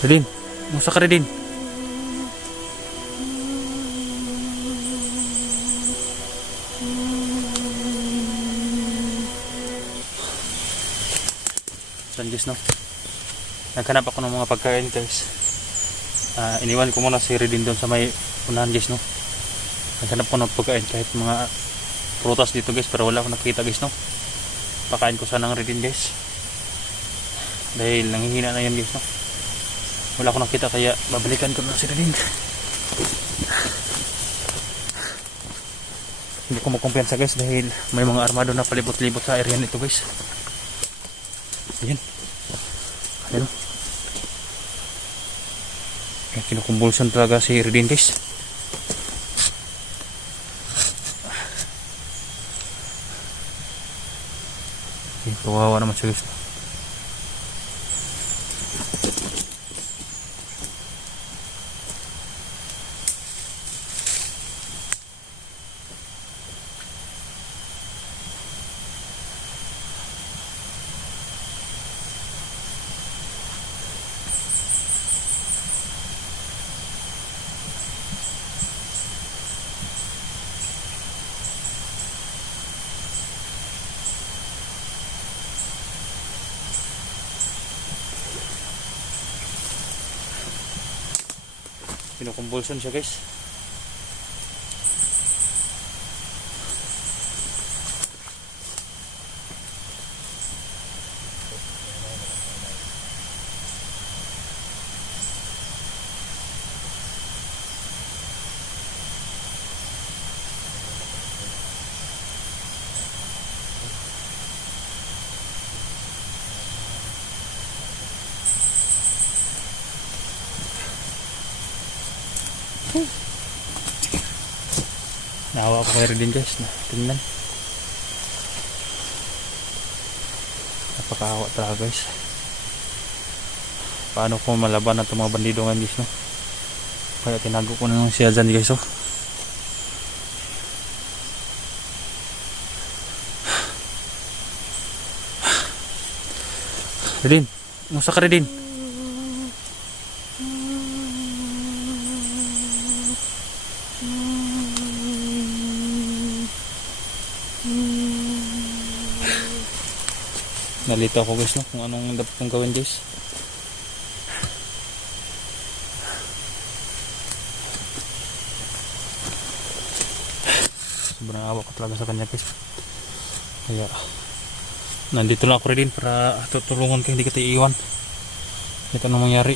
Ridin, musta ka Ridin? Saan guys no? Naghanap ako ng mga pagkain guys. Iniwan ko muna si Ridin doon sa may unahan guys no. Naghanap ko ng pagkain kahit mga prutas dito guys, pero wala akong nakita guys no. Pakain ko sana ng Ridin guys. Dahil nanghihina na yan guys no. Wala akong nakita kaya babalikan ko na si Ridin. Hindi ko makumpiyansa guys dahil may mga armado na palibot-libot sa area nito guys. Ayan. Ayan. Kinukumbulsyon talaga si Ridin guys. Kawawa naman siya guys. Kinukumbulsyon siya guys. Naawa ko kay Ridin guys. Tingnan. Napakaawa talaga guys. Paano ko malaban na itong mga bandido nga guys no? Kaya tinago ko na lang siya dyan guys oh. Ridin, musta ka Ridin? Nalito ako guys no, kung anong dapat kong gawin guys. Sobrang awa ko talaga sa kanya guys. Kaya nandito lang ako rin para tutulungan ka, hindi kita iiwan. Ito na mangyari.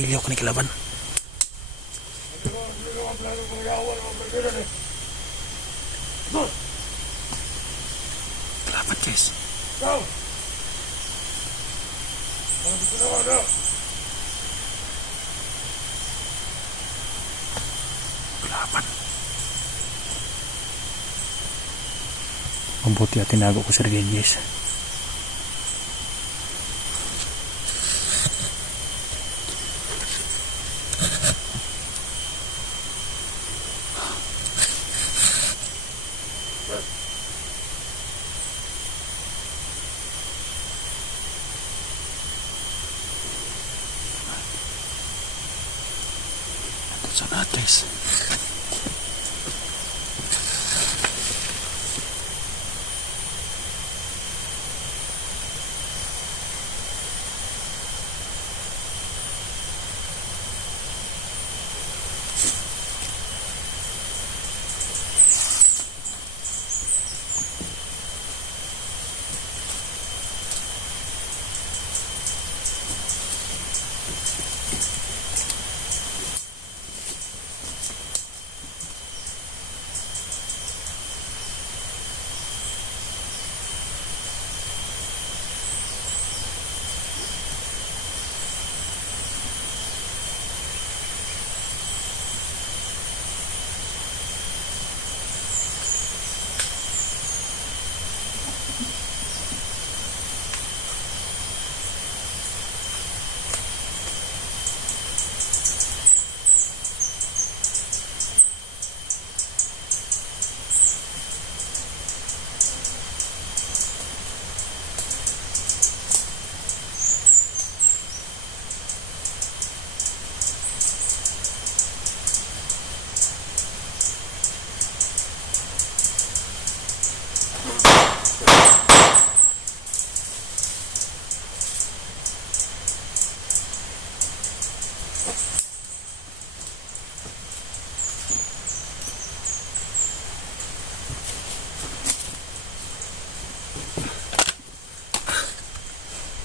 Ilaw ko ni kalaban. Kalaban guys. Kalaban. Mabuti at tinago ko sa Ridin guys. Sana guys.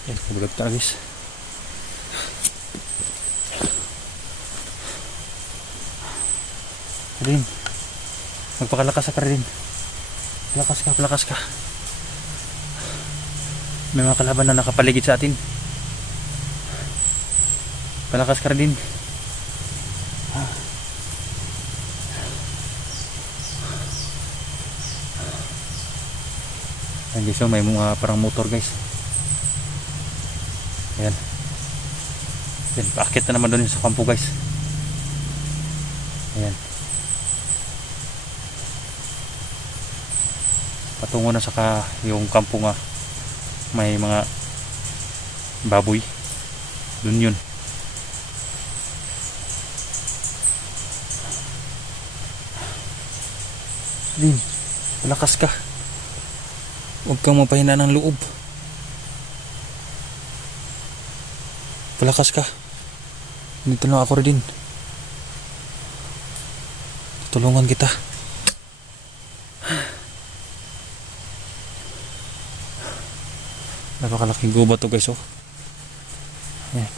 Yan, kabulag tayo guys. Rin, magpakalakas ka rin. Palakas ka. May mga kalaban na nakapaligid sa atin. Palakas ka rin. Ayan guys, so may mga parang motor guys. Ayan. Ayan, paakit na naman doon sa kampo guys. Ayan. Patungo na saka yung kampo nga may mga baboy. Doon yun. Din, malakas ka. Huwag kang mapahina ng loob. Palakas ka. Dito lang ako rin. Tutulungan kita. Napakalaking gubat to guys, oh. Ayan.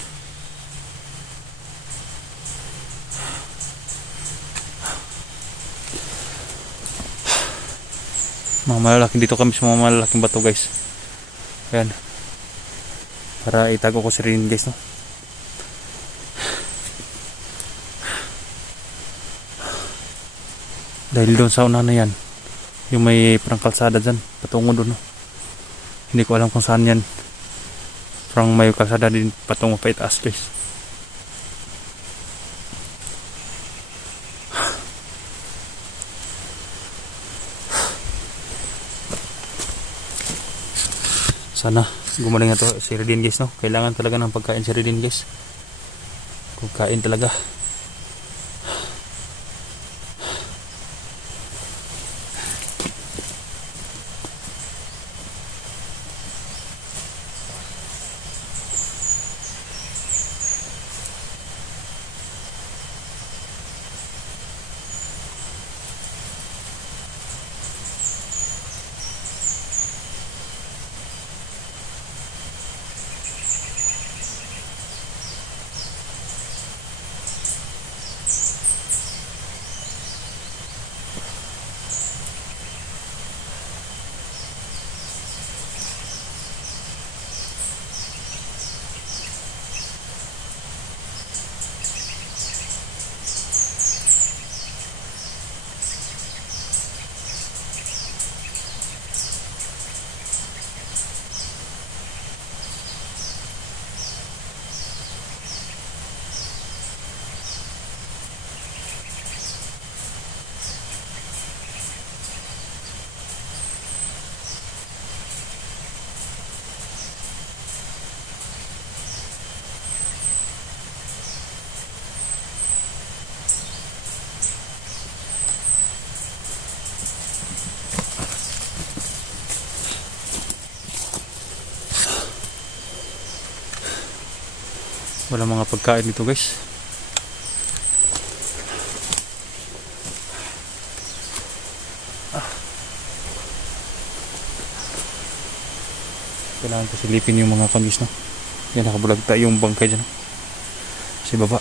Mga malalaking dito kami sa mga malalaking bato guys. Ayan. Para itago ko si Rin guys, no. Dahil doon sa una na yan, yung may parang kalsada dyan, patungo doon, no. Hindi ko alam kung saan yan. Parang may kalsada din patungo pa itaas guys. Sana gumaling na to si Redin guys, no. Kailangan talaga ng pagkain si Redin guys. Pagkain talaga. Wala mga pagkain dito guys. Kailangan ko silipin yung mga kamis, no. Yan, nakabulag tayo yung bangkay dyan, no? Sa baba.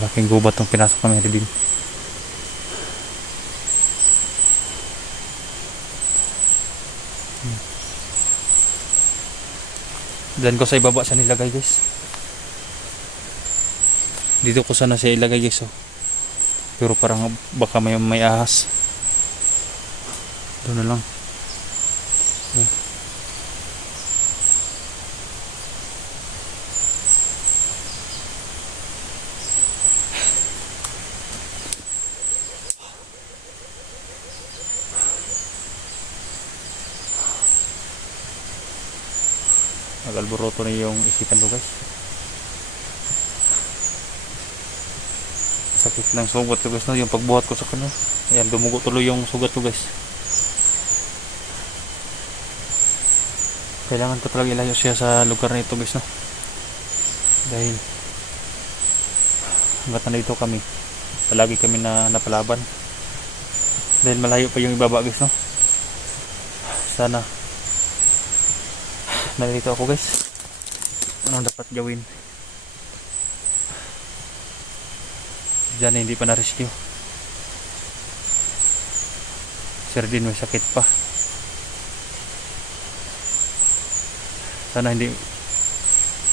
Malaking gubat ang pinasok kami rin. Diyan ko sa ibaba sa nilagay guys. Dito ko sana siya ilagay guys, oh. Pero parang baka may ahas. Doon na lang. Yan. Nag-alboroto na yung isipan ko guys. Sakit ng sugat ko guys, no? Yung pagbuhat ko sa kanya. Ayan, dumugo tuloy yung sugat ko guys. Kailangan ko talaga ilayo siya sa lugar na ito guys, no? Dahil hanggat na dito kami, palagi kami na napalaban. Dahil malayo pa yung ibaba guys, no? Sana nalilito ako guys. Anong dapat gawin? Diyan hindi pa na-rescue. Sir din may sakit pa. Sana hindi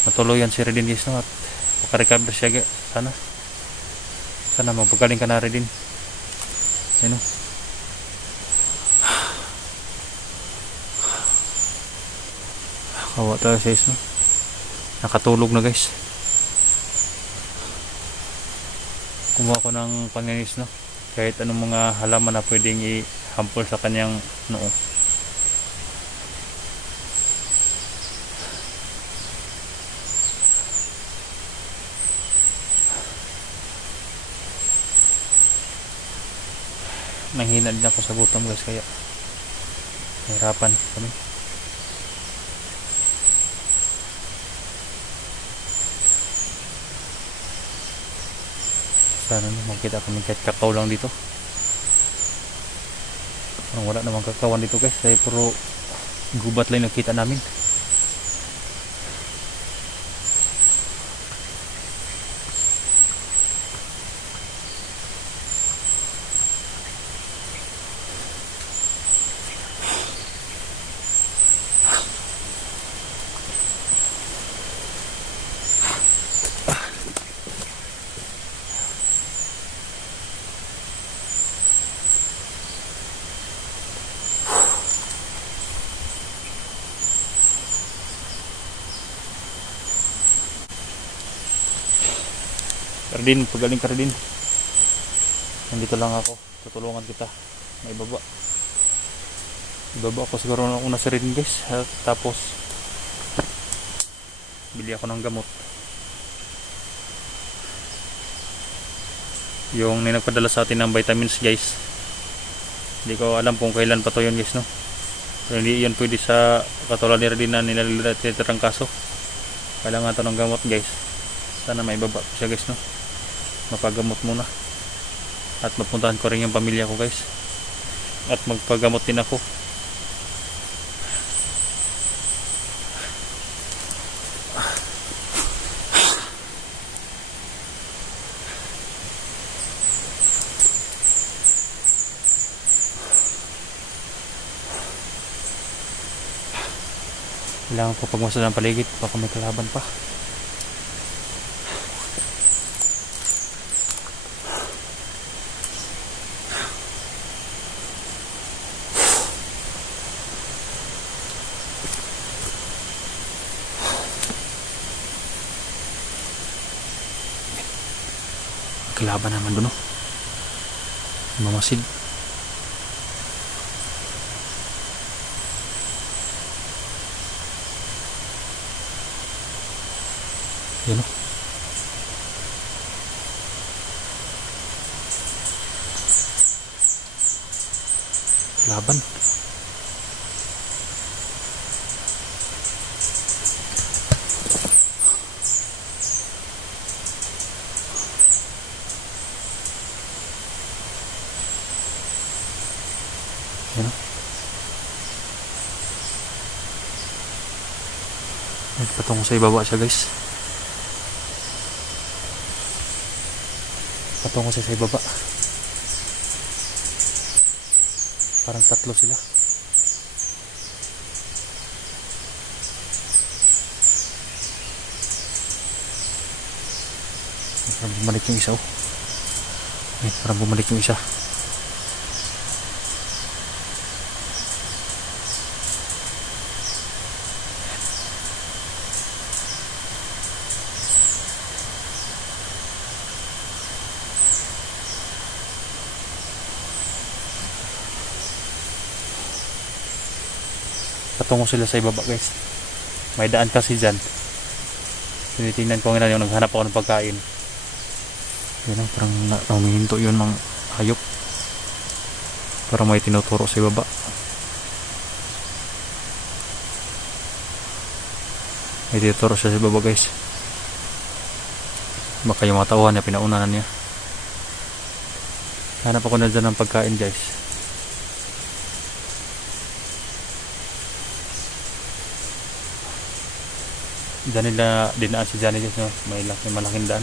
matuluyan si Redin guys, no? At makarecover siya. Sana magpagaling ka na Redin. Ano? Kawa tayo guys, no? Nakatulog na guys. Kumuha ko ng panginis, no? Kahit anong mga halaman na pwedeng i-hampol sa kanyang noo. Nanghina din ako sa gutom guys, kaya nahirapan kami. Sana makita kami kahit kakao lang dito. Parang wala namang kakawan dito guys, dahil puro gubat lang nakita namin. Kardin, pagaling Kardin. Nandito lang ako, tutulungan kita. May ibaba ako siguro na una sa rin guys. Tapos bili ako ng gamot. Yung nagpadala sa atin ng vitamins guys, hindi ko alam kung kailan pa to yun guys, no? Pero hindi yun pwede sa katulad ni Redin na nilaliterang kaso. Kailangan to ng gamot guys. Sana may ibaba ko siya guys, no? Mapagamot muna. At mapuntahan ko rin yung pamilya ko guys. At magpagamot din ako. Kailangan ko pagmasdan ng paligid, baka may kalaban pa. Kalaban naman doon, no? Mamasid. Yan, no? Kalaban. Yan, no? Patungo sa ibaba siya guys. Patungo siya sa ibaba. Parang tatlo sila. Parang bumalik yung isa, oh. Parang bumalik yung isa. Patungo sila sa ibaba guys. May daan kasi dyan. Tinitingnan ko nga yung naghanap ako ng pagkain. Yun, parang humihinto yun ng hayop. Parang may tinuturo sa ibaba. May tinuturo siya sa ibaba guys. Baka yung mga tauhan niya pinaunahan niya. Hanap ako na dyan ng pagkain guys. Diyan nila dinaan si Johnny guys, no? May malaking daan.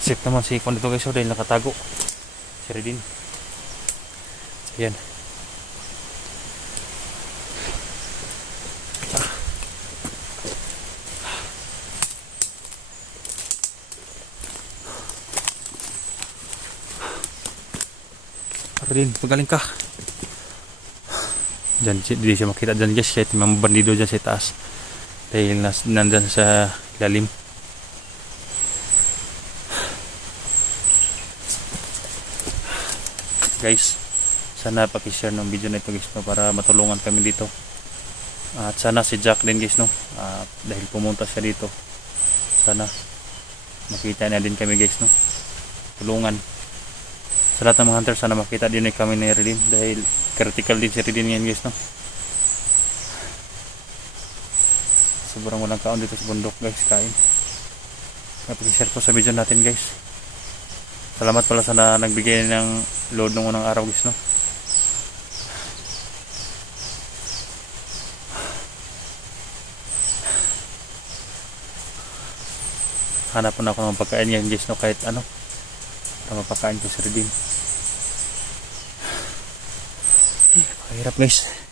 Safe naman si Kwan dito guys, dahil nakatago si Redin. Ayan. Redin, magaling ka. Diyan, hindi siya makita dyan guys, kahit may mga bandido dyan sa taas dahil nandyan sa ilalim. Guys, sana pakishare ng video na ito guys, no, para matulungan kami dito. At sana si Jack din guys, no, dahil pumunta siya dito, sana makita na din kami guys, no, tulungan sa lahat ng mga hunter. Sana makita din kami ni Redin dahil critical din si Redin ngayon guys, no. Sobrang walang kaon dito sa bundok guys, kain. Pakishare po sa video natin guys. Salamat pala sa nagbigay ng load ng unang araw guys, no. Hanap na ako ng pagkain yan guys, no, kahit ano para mapakain ko si Redin. Pakahirap guys.